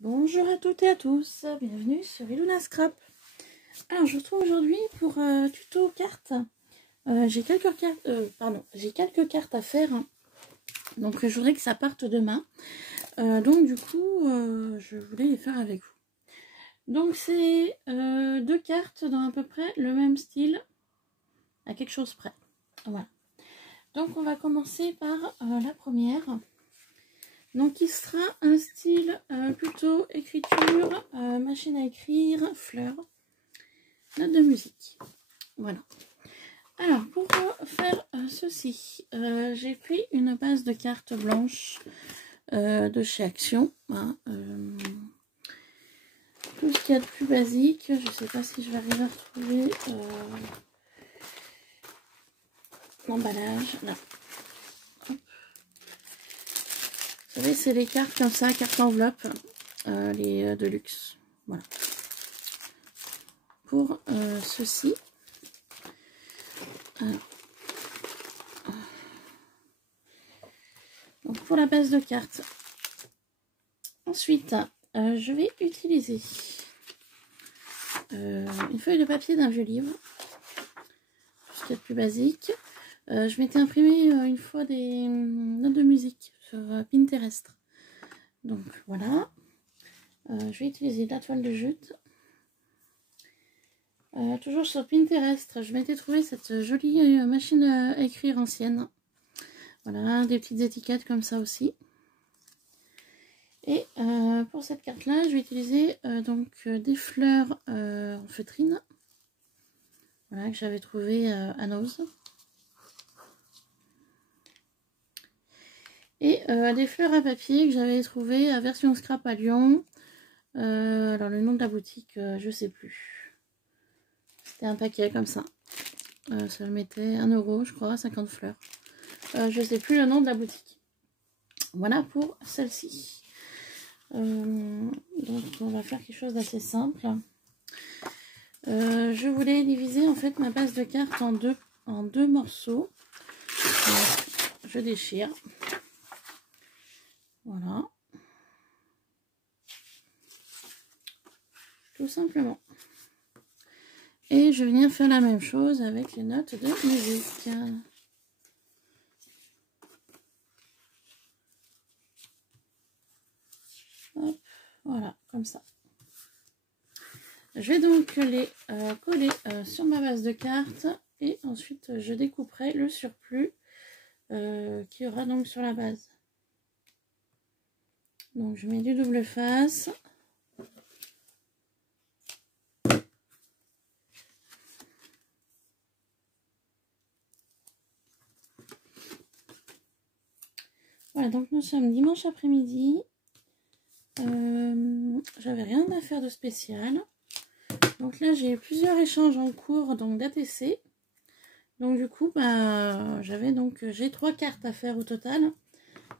Bonjour à toutes et à tous, bienvenue sur Iluna Scrap. Alors je vous retrouve aujourd'hui pour tuto cartes. J'ai quelques cartes à faire, donc je voudrais que ça parte demain. Donc du coup, je voulais les faire avec vous. Donc c'est deux cartes dans à peu près le même style, à quelque chose près. Voilà. Donc on va commencer par la première. Donc qui sera un style plutôt écriture, machine à écrire, fleurs, notes de musique. Voilà. Alors pour faire ceci, j'ai pris une base de cartes blanches de chez Action. Hein, tout ce qu'il y a de plus basique. Je ne sais pas si je vais arriver à retrouver l'emballage. Là. Vous savez, c'est les cartes comme ça, cartes enveloppe, les de luxe. Voilà. Pour ceci. Donc pour la base de cartes. Ensuite, je vais utiliser une feuille de papier d'un vieux livre. Ce qui est le plus basique. Je m'étais imprimé une fois des notes de musique sur Pinterest. Donc voilà. Je vais utiliser de la toile de jute. Toujours sur Pinterest, je m'étais trouvé cette jolie machine à écrire ancienne. Voilà, des petites étiquettes comme ça aussi. Et pour cette carte là, je vais utiliser des fleurs en feutrine. Voilà, que j'avais trouvé à Nose. Et des fleurs à papier que j'avais trouvé à Version Scrap à Lyon. Alors le nom de la boutique, je sais plus. C'était un paquet comme ça. Ça me mettait 1 € je crois, 50 fleurs. Je sais plus le nom de la boutique. Voilà pour celle-ci. Donc on va faire quelque chose d'assez simple. Je voulais diviser en fait ma base de cartes en deux morceaux. Donc, je déchire. Voilà. Tout simplement. Et je vais venir faire la même chose avec les notes de musique. Hop, voilà, comme ça. Je vais donc les coller sur ma base de cartes et ensuite je découperai le surplus qu'il y aura donc sur la base. Donc je mets du double face. Voilà, donc nous sommes dimanche après-midi. J'avais rien à faire de spécial. Donc là j'ai plusieurs échanges en cours donc d'ATC. Donc du coup j'ai 3 cartes à faire au total.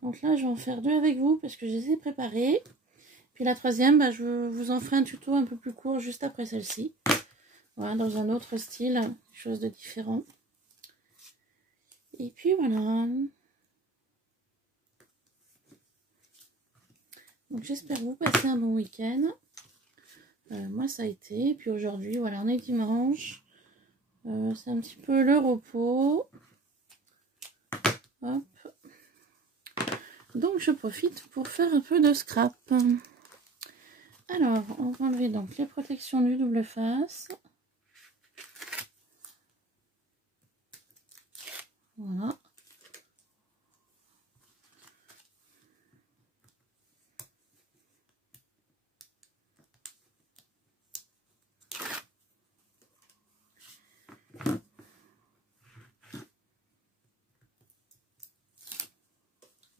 Donc là je vais en faire 2 avec vous parce que je les ai préparées. Puis la troisième, je vous en ferai un tuto un peu plus court juste après celle-ci. Voilà, dans un autre style, quelque chose de différent. Et puis voilà. Donc j'espère que vous passez un bon week-end. Moi ça a été. Et puis aujourd'hui, voilà, on est dimanche. C'est un petit peu le repos. Hop. Donc je profite pour faire un peu de scrap. Alors, on va enlever donc les protections du double face. Voilà.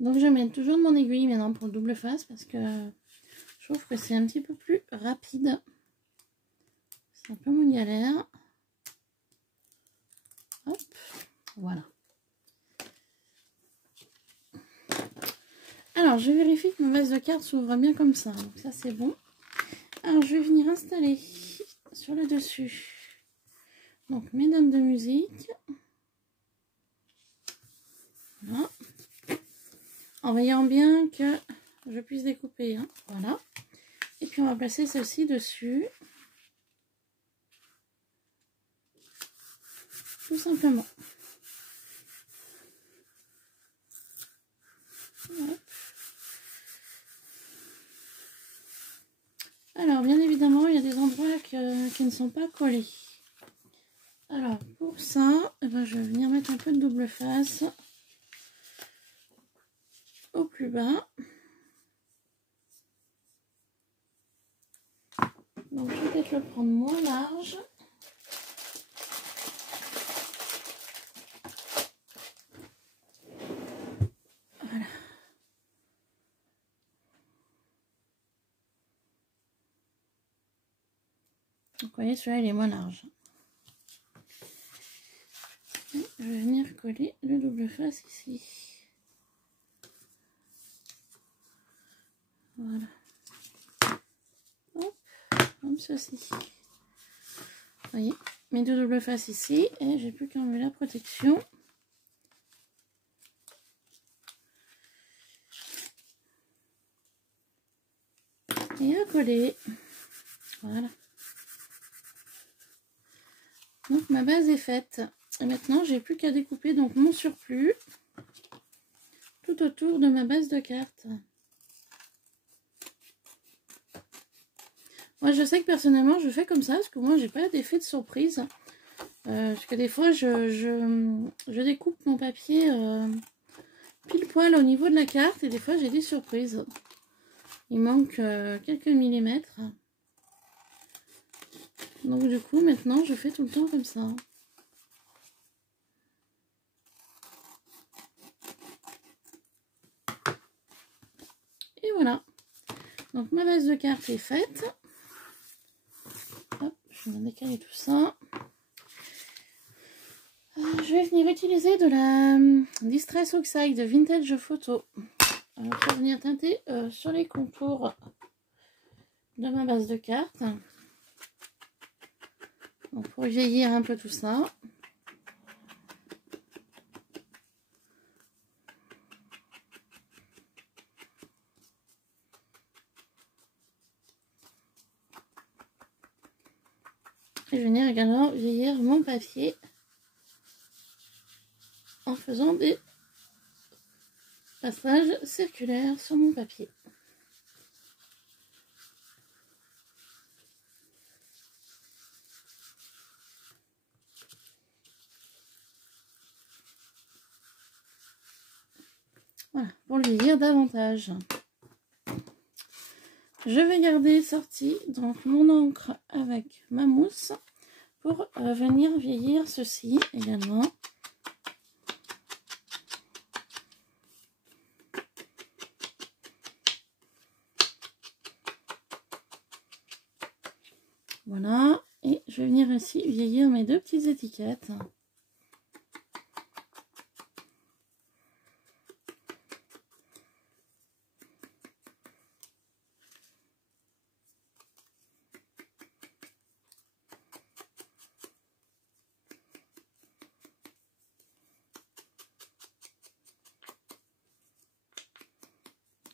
Donc je mets toujours de mon aiguille maintenant pour le double face parce que je trouve que c'est un petit peu plus rapide. C'est un peu moins galère. Hop, voilà. Alors je vérifie que ma base de cartes s'ouvre bien comme ça. Donc ça c'est bon. Alors je vais venir installer sur le dessus. Donc mes notes de musique. Voilà. En veillant bien que je puisse découper. Hein. Voilà. Et puis on va placer celle-ci dessus. Tout simplement. Hop. Alors bien évidemment il y a des endroits qui ne sont pas collés. Alors pour ça, eh ben, je vais venir mettre un peu de double face au plus bas. Donc je vais peut-être le prendre moins large. Voilà. Donc vous voyez, celui-là il est moins large. Et je vais venir coller le double face ici. Voilà. Hop, comme ceci. Vous voyez, mes deux double faces ici et j'ai plus qu'à enlever la protection. Et à coller. Voilà. Donc ma base est faite. Et maintenant j'ai plus qu'à découper donc mon surplus tout autour de ma base de cartes. Moi je sais que personnellement je fais comme ça parce que moi j'ai pas d'effet de surprise. Parce que des fois je découpe mon papier pile poil au niveau de la carte et des fois j'ai des surprises. Il manque quelques millimètres. Donc du coup maintenant je fais tout le temps comme ça. Et voilà. Donc ma base de cartes est faite. Hop, je vais décaler tout ça. Je vais venir utiliser de la Distress Oxide Vintage Photo pour venir teinter sur les contours de ma base de cartes. Donc pour vieillir un peu tout ça. Et je vais venir également vieillir mon papier en faisant des passages circulaires sur mon papier. Voilà, pour le vieillir davantage. Je vais garder sorti donc mon encre avec ma mousse pour venir vieillir ceci également. Voilà, et je vais venir aussi vieillir mes deux petites étiquettes.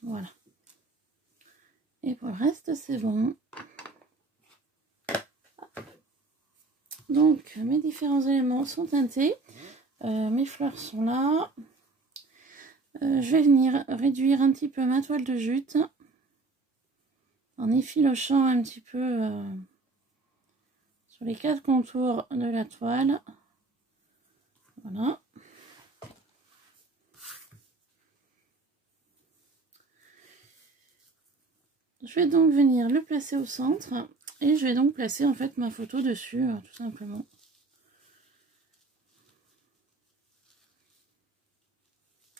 Voilà. Et pour le reste, c'est bon. Donc, mes différents éléments sont teintés. Mes fleurs sont là. Je vais venir réduire un petit peu ma toile de jute en effilochant un petit peu sur les 4 contours de la toile. Voilà. Je vais donc venir le placer au centre et je vais donc placer en fait ma photo dessus tout simplement.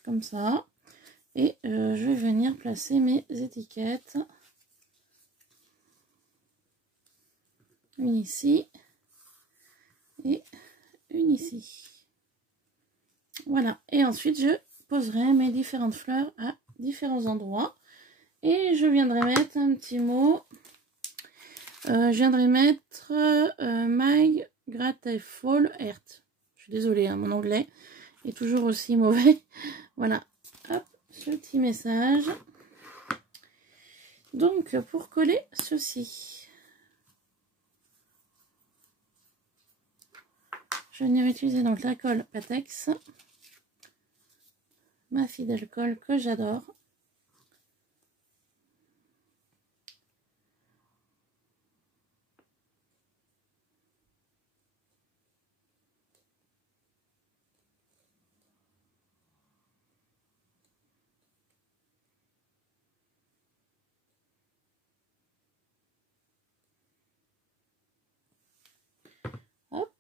Comme ça. Et je vais venir placer mes étiquettes. Une ici et une ici. Voilà. Et ensuite je poserai mes différentes fleurs à différents endroits. Et je viendrai mettre un petit mot. Je viendrai mettre My Grateful Heart. Je suis désolée, hein, mon anglais est toujours aussi mauvais. Voilà. Hop, ce petit message. Donc pour coller ceci, je vais venir utiliser donc la colle Patex, ma fidèle colle que j'adore. Hop,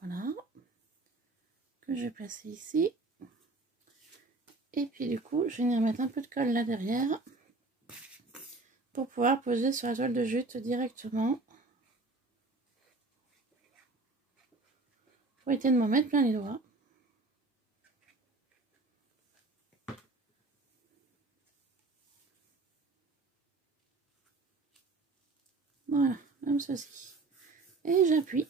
voilà, que je vais placer ici. Et puis du coup, je vais venir mettre un peu de colle là derrière pour pouvoir poser sur la toile de jute directement. Pour éviter de m'en mettre plein les doigts. Voilà, comme ceci. Et j'appuie.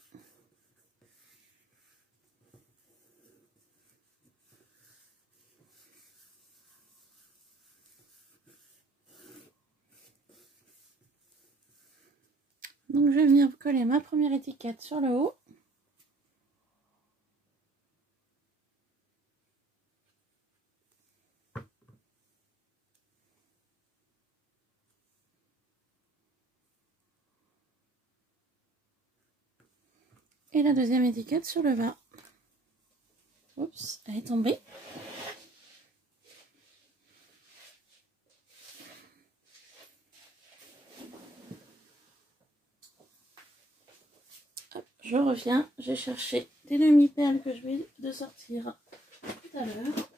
Donc je vais venir coller ma première étiquette sur le haut. Et la deuxième étiquette sur le bas. Oups, elle est tombée. Hop, je reviens, j'ai cherché des demi-perles que je vais de sortir tout à l'heure.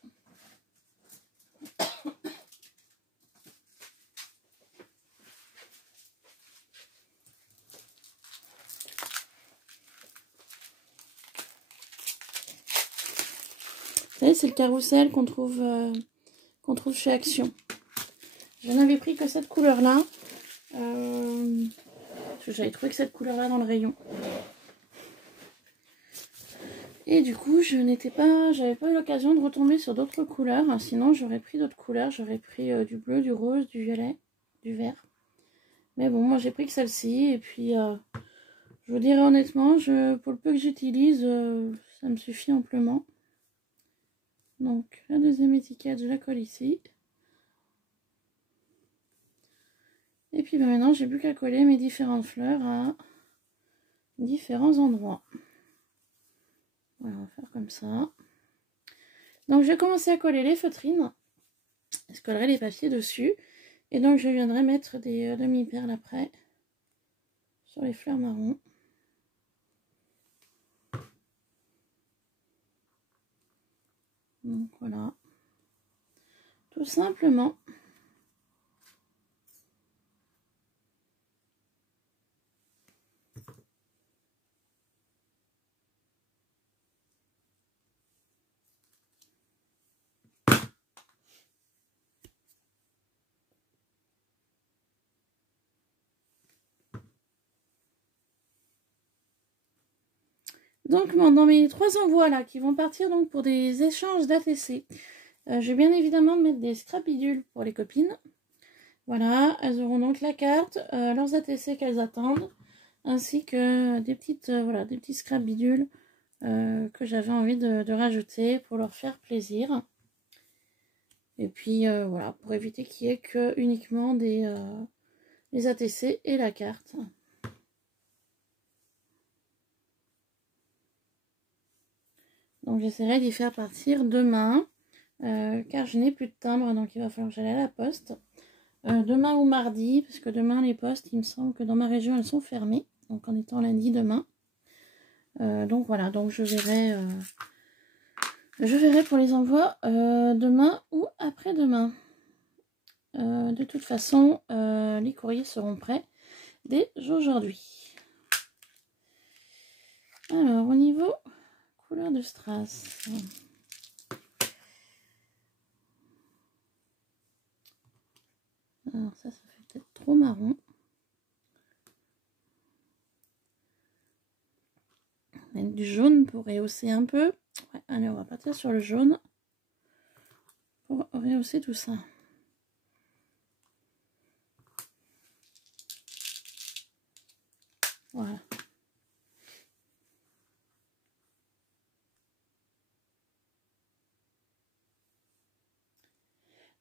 Vous savez, c'est le carrousel qu'on trouve chez Action. Je n'avais pris que cette couleur-là. Parce que j'avais trouvé que cette couleur-là dans le rayon. Et du coup, j'avais pas eu l'occasion de retomber sur d'autres couleurs. Sinon, j'aurais pris d'autres couleurs. J'aurais pris du bleu, du rose, du violet, du vert. Mais bon, moi j'ai pris que celle-ci. Et puis, je vous dirais honnêtement, pour le peu que j'utilise, ça me suffit amplement. Donc, la deuxième étiquette, je la colle ici. Et puis maintenant, j'ai plus qu'à coller mes différentes fleurs à différents endroits. Voilà, on va faire comme ça. Donc, je vais commencer à coller les feutrines. Je collerai les papiers dessus. Et donc, je viendrai mettre des demi-perles après sur les fleurs marron. Donc, voilà. Tout simplement. Donc, dans mes 3 envois là, qui vont partir donc pour des échanges d'ATC, je vais bien évidemment mettre des scrapidules pour les copines. Voilà, elles auront donc la carte, leurs ATC qu'elles attendent, ainsi que des petites, voilà, des petits scrapidules que j'avais envie de rajouter pour leur faire plaisir. Et puis voilà, pour éviter qu'il n'y ait que uniquement les ATC et la carte. Donc j'essaierai d'y faire partir demain, car je n'ai plus de timbre, donc il va falloir que j'aille à la poste. Demain ou mardi, parce que demain les postes, il me semble que dans ma région, elles sont fermées. Donc en étant lundi demain. Donc voilà, donc je verrai pour les envois demain ou après-demain. De toute façon, les courriers seront prêts dès aujourd'hui. Alors, au niveau couleur de strass. Alors ça fait peut-être trop marron. Avec du jaune pour rehausser un peu. Ouais, allez, on va partir sur le jaune pour rehausser tout ça. Voilà.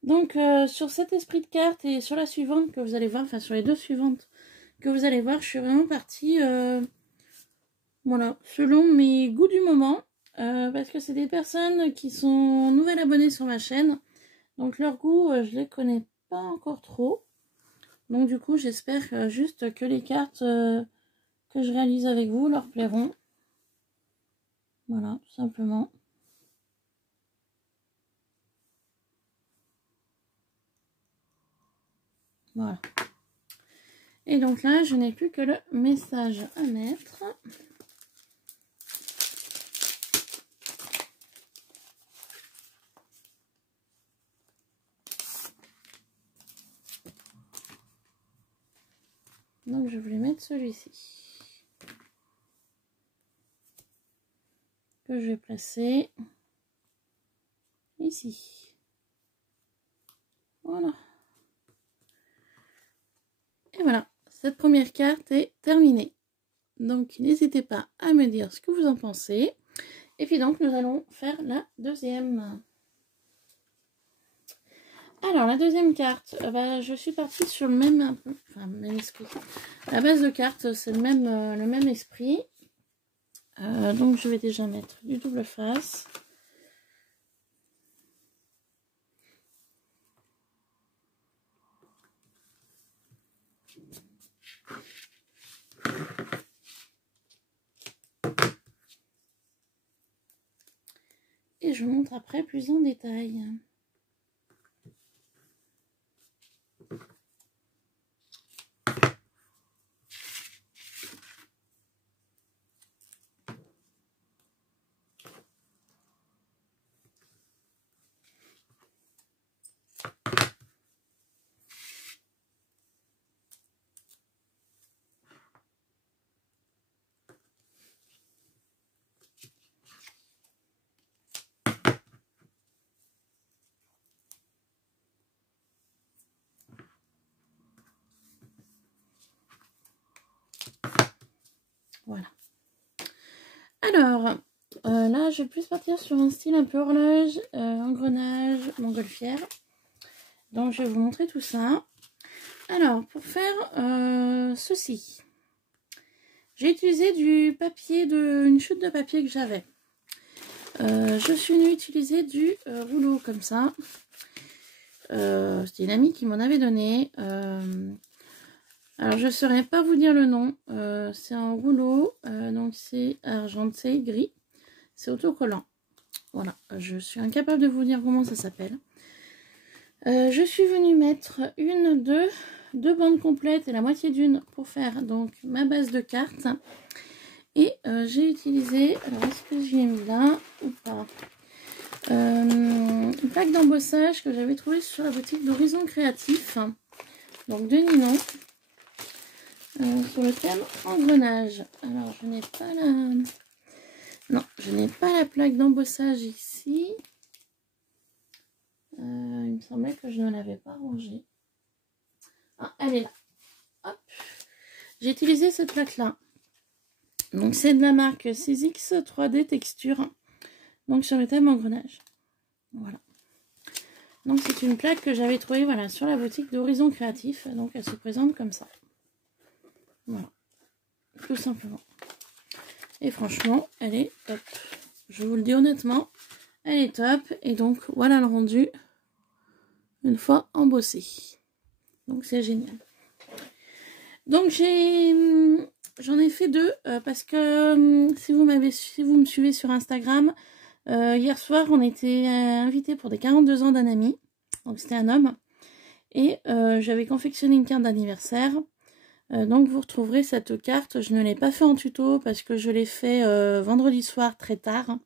Donc sur cet esprit de carte et sur la suivante que vous allez voir, enfin sur les deux suivantes que vous allez voir, je suis vraiment partie voilà, selon mes goûts du moment, parce que c'est des personnes qui sont nouvelles abonnées sur ma chaîne, donc leur goût je les connais pas encore trop, donc du coup j'espère juste que les cartes que je réalise avec vous leur plairont, voilà, tout simplement. Voilà. Et donc là, je n'ai plus que le message à mettre. Donc je voulais mettre celui-ci. Que je vais placer ici. Voilà. Et voilà. Cette première carte est terminée. Donc n'hésitez pas à me dire ce que vous en pensez. Et puis donc nous allons faire la deuxième. Alors la deuxième carte, je suis partie sur le même, même esprit. La base de carte c'est le même esprit. Donc je vais déjà mettre du double face. Et je montre après plus en détail. Voilà. Alors, là, je vais plus partir sur un style un peu horloge, engrenage, montgolfière. Donc, je vais vous montrer tout ça. Alors, pour faire ceci, j'ai utilisé du papier, une chute de papier que j'avais. Je suis venue utiliser du rouleau comme ça. C'était une amie qui m'en avait donné. Alors, je ne saurais pas vous dire le nom. C'est un rouleau. Donc, c'est argenté, gris. C'est autocollant. Voilà. Je suis incapable de vous dire comment ça s'appelle. Je suis venue mettre deux bandes complètes et la moitié d'une pour faire donc ma base de cartes. Et j'ai utilisé, alors est-ce que j'y ai mis là ou pas, une plaque d'embossage que j'avais trouvée sur la boutique d'Horizon Créatif. Donc de Ninon. Sur le thème engrenage. Alors je n'ai pas la... Non, je n'ai pas la plaque d'embossage ici. Il me semblait que je ne l'avais pas rangée. Ah, elle est là. Hop. J'ai utilisé cette plaque là. Donc c'est de la marque CISX 3D Texture. Donc sur le thème engrenage. Voilà. Donc c'est une plaque que j'avais trouvée voilà, sur la boutique d'Horizon Créatif. Donc elle se présente comme ça. Voilà. Tout simplement. Et franchement, elle est top. Je vous le dis honnêtement, elle est top. Et donc, voilà le rendu une fois embossé. Donc, c'est génial. Donc, j'en ai fait deux parce que si vous me suivez sur Instagram, hier soir, on était invités pour des 42 ans d'un ami. Donc, c'était un homme. Et j'avais confectionné une carte d'anniversaire. Donc vous retrouverez cette carte, je ne l'ai pas fait en tuto parce que je l'ai fait vendredi soir très tard.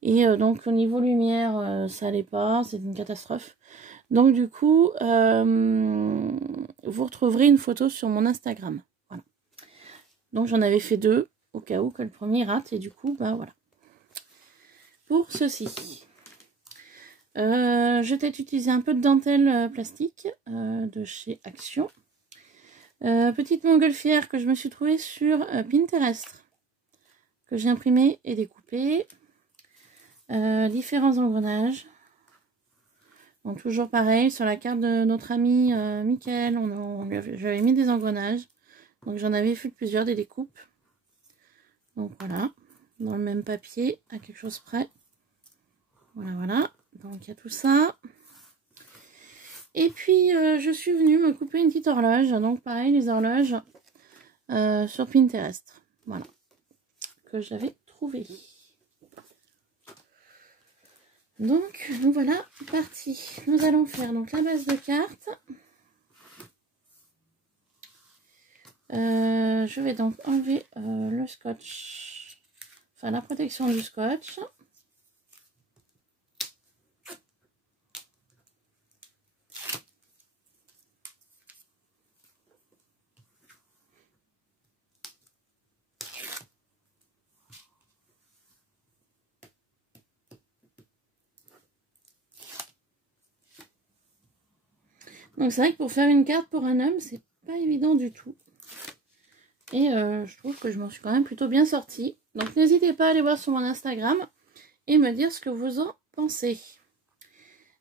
Et donc au niveau lumière, ça allait pas, c'est une catastrophe. Donc du coup, vous retrouverez une photo sur mon Instagram. Voilà. Donc j'en avais fait deux, au cas où que le premier rate. Et du coup, bah voilà. Pour ceci. Je t'ai utilisé un peu de dentelle plastique de chez Action. Petite montgolfière que je me suis trouvée sur Pinterest, que j'ai imprimé et découpé. Différents engrenages. Donc toujours pareil, sur la carte de notre ami Mickaël, j'avais mis des engrenages. Donc j'en avais fait plusieurs, des découpes. Donc voilà, dans le même papier, à quelque chose près. Voilà, voilà. Donc il y a tout ça. Et puis je suis venue me couper une petite horloge. Donc pareil, les horloges sur Pinterest. Voilà, que j'avais trouvé. Donc nous voilà partis. Nous allons faire donc la base de cartes. Je vais donc enlever le scotch, enfin la protection du scotch. Donc c'est vrai que pour faire une carte pour un homme, c'est pas évident du tout. Et je trouve que je m'en suis quand même plutôt bien sortie. Donc n'hésitez pas à aller voir sur mon Instagram et me dire ce que vous en pensez.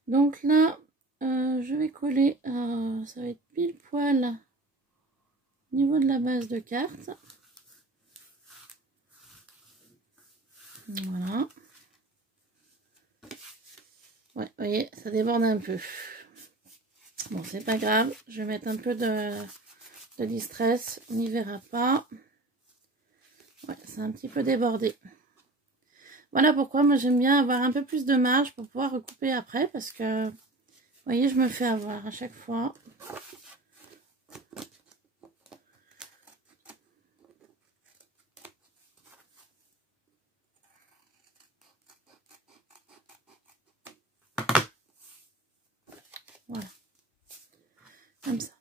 Donc là, je vais coller, ça va être pile poil au niveau de la base de carte. Voilà. Ouais, vous voyez, ça déborde un peu. Bon, c'est pas grave, je vais mettre un peu de distress, on n'y verra pas. Ouais, c'est un petit peu débordé. Voilà pourquoi moi j'aime bien avoir un peu plus de marge pour pouvoir recouper après, parce que, vous voyez, je me fais avoir à chaque fois. Voilà, comme ça.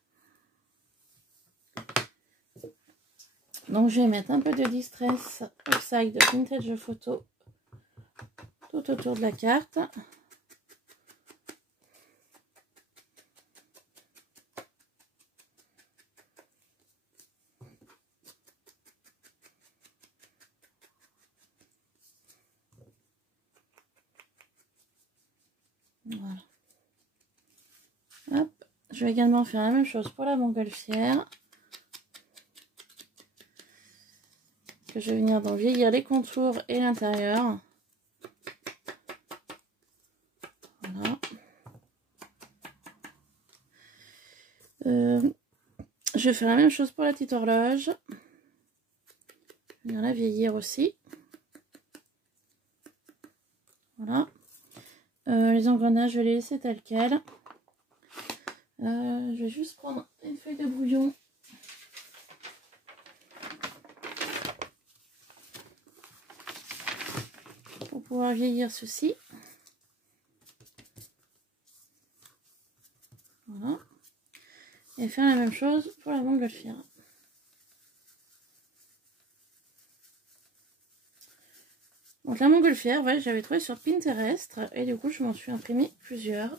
Donc je vais mettre un peu de Distress Oxide de Vintage Photo tout autour de la carte. Voilà. Hop. Je vais également faire la même chose pour la montgolfière. Que je vais venir donc vieillir les contours et l'intérieur. Voilà. Je vais faire la même chose pour la petite horloge. Je vais venir la vieillir aussi. Voilà. Les engrenages, je vais les laisser tels quels. Je vais juste prendre une feuille de brouillon. Pour pouvoir vieillir ceci. Voilà. Et faire la même chose pour la montgolfière. Donc la montgolfière, ouais, j'avais trouvé sur Pinterest et du coup je m'en suis imprimé plusieurs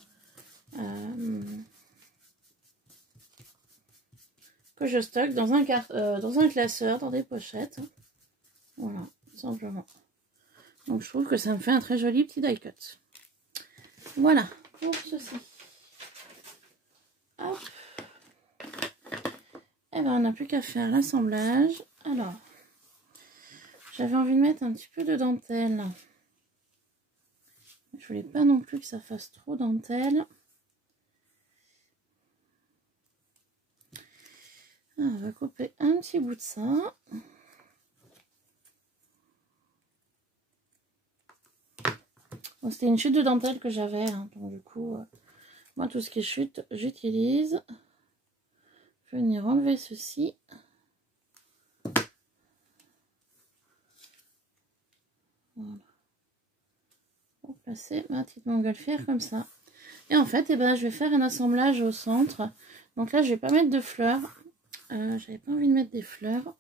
que je stocke dans un classeur, dans des pochettes. Voilà, tout simplement. Donc je trouve que ça me fait un très joli petit die cut. Voilà pour ceci. Hop. Et ben on n'a plus qu'à faire l'assemblage. Alors, j'avais envie de mettre un petit peu de dentelle. Je voulais pas non plus que ça fasse trop dentelle. On va couper un petit bout de ça. Bon, c'était une chute de dentelle que j'avais, hein, donc du coup, moi tout ce qui est chute, j'utilise. Je vais venir enlever ceci. Voilà. Pour placer ma petite montgolfière comme ça. Et en fait, eh ben, je vais faire un assemblage au centre. Donc là, je vais pas mettre de fleurs. J'avais pas envie de mettre des fleurs.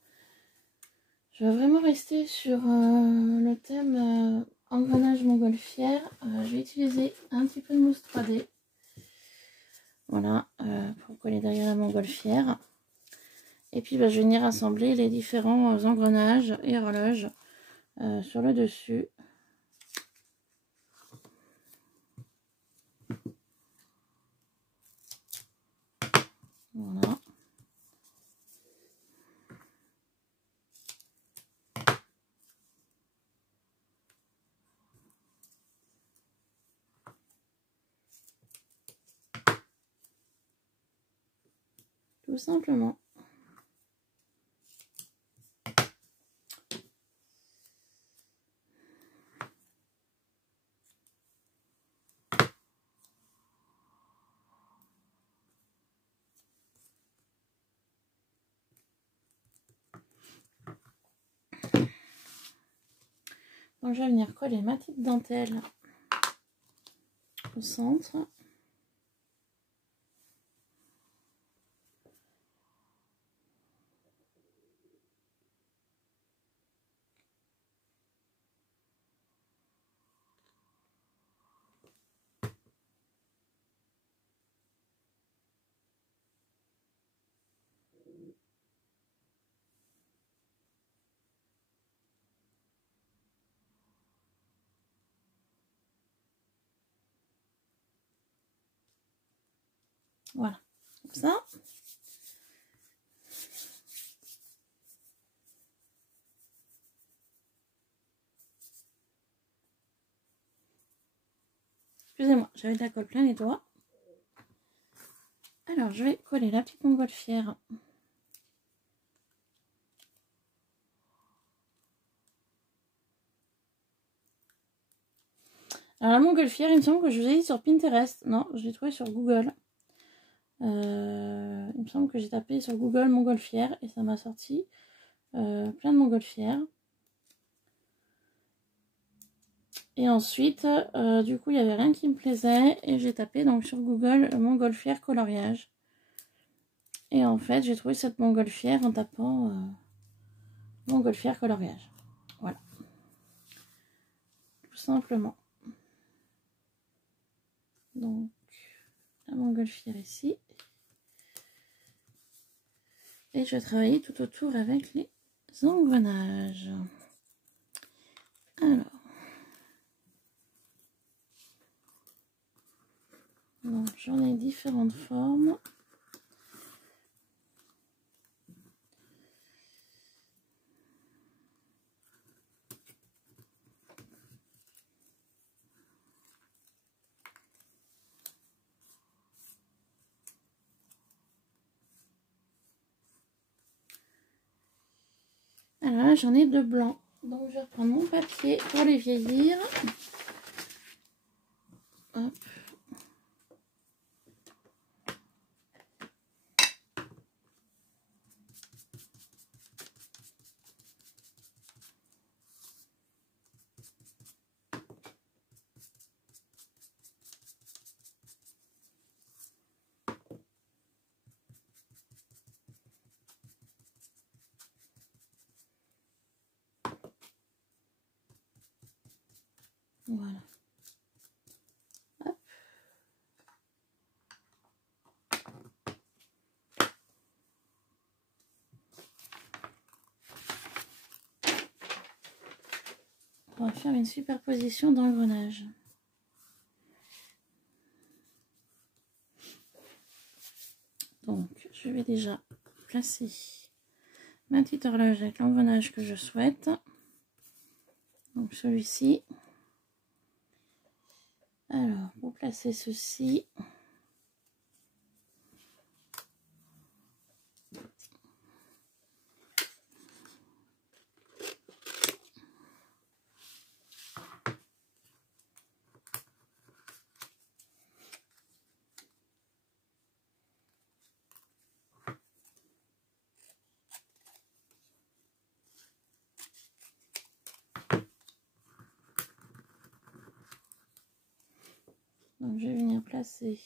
Je vais vraiment rester sur le thème engrenage montgolfière. Je vais utiliser un petit peu de mousse 3D. Voilà, pour coller derrière la montgolfière. Et puis bah, je vais venir assembler les différents engrenages et horloges sur le dessus. Voilà. Tout simplement. Donc je vais venir coller ma petite dentelle au centre. Voilà, comme ça. Excusez-moi, j'avais de la colle plein les doigts. Alors, je vais coller la petite montgolfière. Alors, la montgolfière, il me semble que je vous ai dit sur Pinterest. Non, je l'ai trouvé sur Google. Il me semble que j'ai tapé sur Google montgolfière et ça m'a sorti plein de montgolfières. Et ensuite, du coup, il n'y avait rien qui me plaisait et j'ai tapé donc sur Google montgolfière coloriage. Et en fait, j'ai trouvé cette montgolfière en tapant montgolfière coloriage. Voilà. Tout simplement. Donc, la montgolfière ici. Et je vais travailler tout autour avec les engrenages. Alors. Donc, j'en ai différentes formes. Alors là, j'en ai deux blancs. Donc, je vais reprendre mon papier pour les vieillir. Hop. Voilà. Hop. On va faire une superposition d'engrenages. Donc, je vais déjà placer ma petite horloge avec l'engrenage que je souhaite. Donc, celui-ci. Alors, pour placer ceci, donc je vais venir placer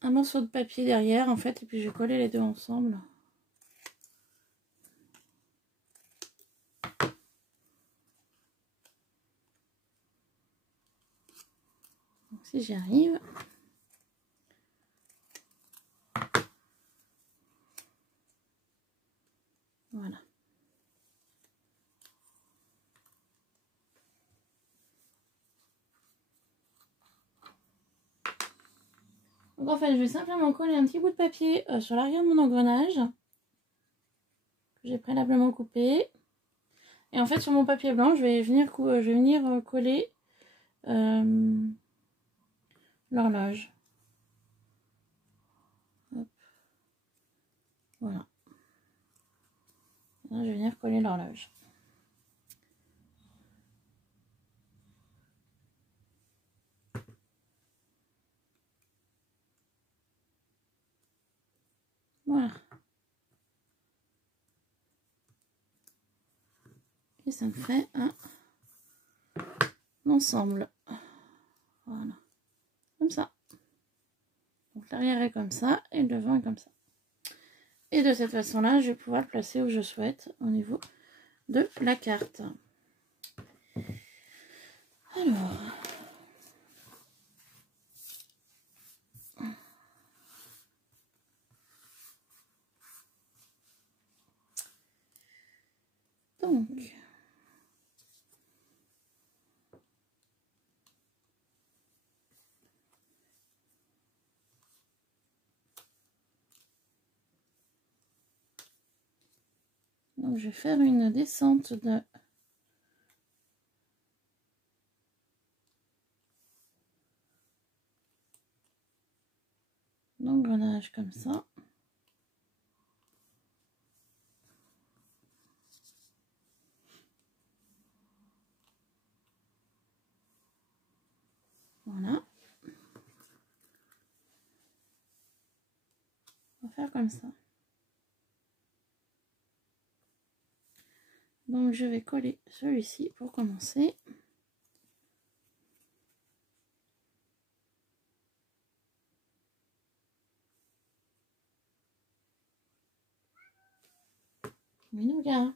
un morceau de papier derrière en fait et puis je vais coller les deux ensemble. Donc si j'y arrive. Voilà. Donc en fait, je vais simplement coller un petit bout de papier sur l'arrière de mon engrenage que j'ai préalablement coupé. Et en fait, sur mon papier blanc, je vais venir coller l'horloge. Voilà. Là, je vais venir coller l'horloge. Voilà. Et ça me fait un ensemble. Voilà. Comme ça. Donc l'arrière est comme ça et le devant est comme ça. Et de cette façon-là, je vais pouvoir le placer où je souhaite au niveau de la carte. Alors. Donc je vais faire une descente de l'engrenage comme ça. Voilà. On va faire comme ça. Donc je vais coller celui-ci pour commencer. Minouga.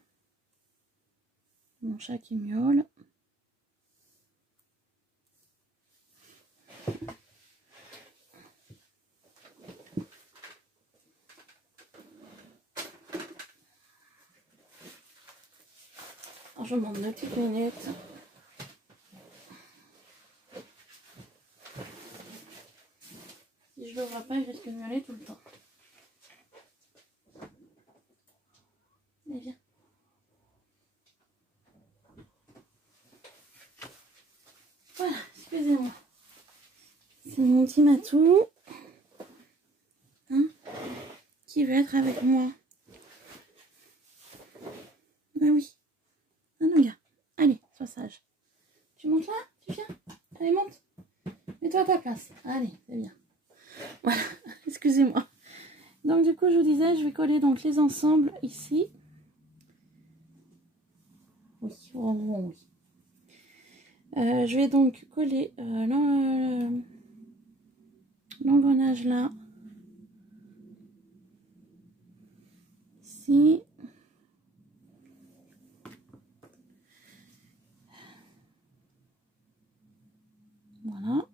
Mon chat qui miaule. Alors, je demande 2 petites minutes. Si je l'ouvre pas, il risque de miauler tout le temps. Allez, viens. Voilà, excusez-moi. C'est mon petit matou. Hein, qui veut être avec moi. Bah oui. Ah non, gars. Allez, sois sage. Tu montes là? Tu viens? Allez, monte. Mets-toi à ta place. Allez, c'est bien. Voilà, excusez-moi. Donc du coup, je vous disais, je vais coller donc les ensembles ici. Oui, oui. Je vais donc coller l'engrenage là. Ici. Voilà.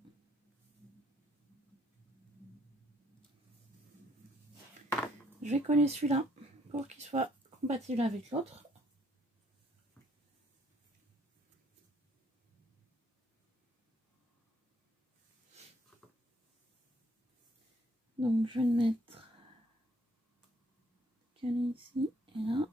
Je vais coller celui-là pour qu'il soit compatible avec l'autre. Donc je vais le mettre calé ici et là.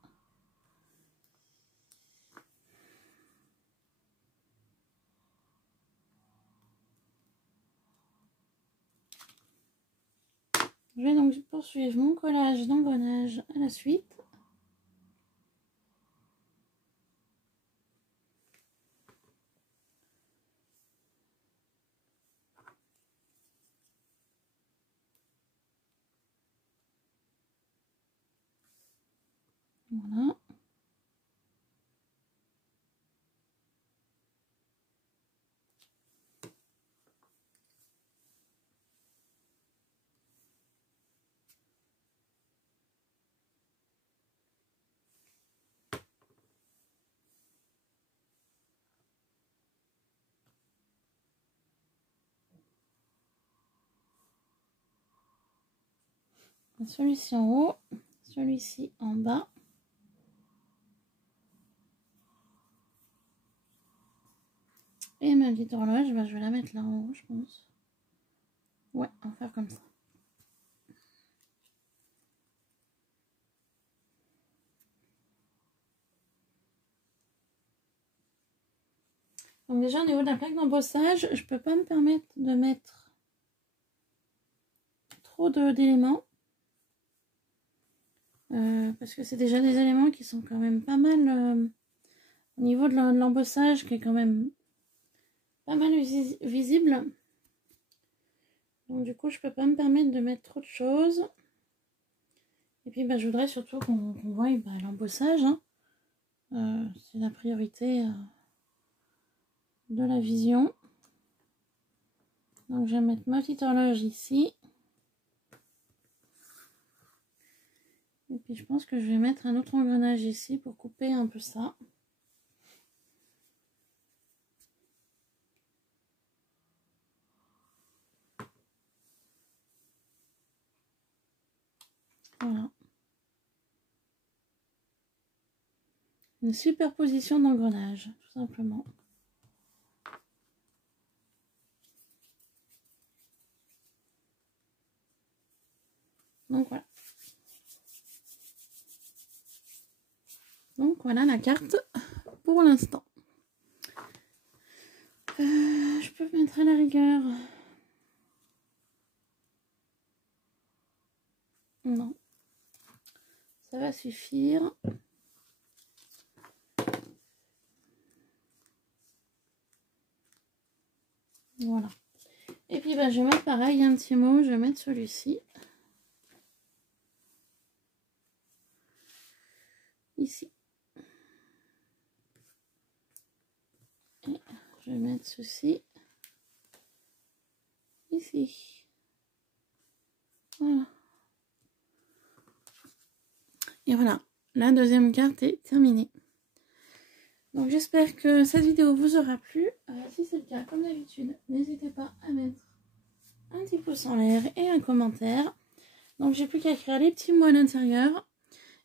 Je vais donc poursuivre mon collage d'engrenage à la suite. Voilà. Celui-ci en haut, celui-ci en bas. Et ma petite horloge, bah, je vais la mettre là en haut, je pense. Ouais, on va faire comme ça. Donc déjà au niveau de la plaque d'embossage, je peux pas me permettre de mettre trop d'éléments. Parce que c'est déjà des éléments qui sont quand même pas mal au niveau de l'embossage, qui est quand même pas mal visible. Donc du coup je peux pas me permettre de mettre trop de choses. Et puis bah, je voudrais surtout qu'on voie l'embossage. Hein. C'est la priorité de la vision. Donc je vais mettre ma petite horloge ici. Et puis je pense que je vais mettre un autre engrenage ici pour couper un peu ça. Voilà. Une superposition d'engrenages, tout simplement. Donc voilà. Donc voilà la carte pour l'instant. Je peux mettre à la rigueur. Non. Ça va suffire. Voilà. Et puis bah, je vais mettre pareil un petit mot. Je vais mettre celui-ci. Ici. Et je vais mettre ceci. Ici. Voilà. Et voilà. La deuxième carte est terminée. Donc j'espère que cette vidéo vous aura plu. Si c'est le cas, comme d'habitude, n'hésitez pas à mettre un petit pouce en l'air et un commentaire. Donc j'ai plus qu'à écrire les petits mots à l'intérieur.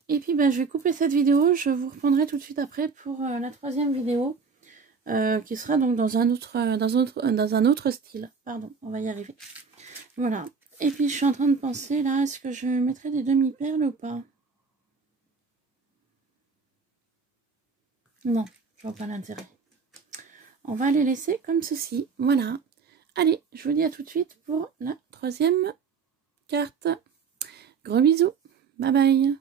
Et puis bah, je vais couper cette vidéo. Je vous reprendrai tout de suite après pour la troisième vidéo. Qui sera donc dans un autre style. Pardon, on va y arriver. Voilà. Et puis je suis en train de penser là, est-ce que je mettrai des demi-perles ou pas? Non, je vois pas l'intérêt. On va les laisser comme ceci. Voilà. Allez, je vous dis à tout de suite pour la troisième carte. Gros bisous. Bye bye.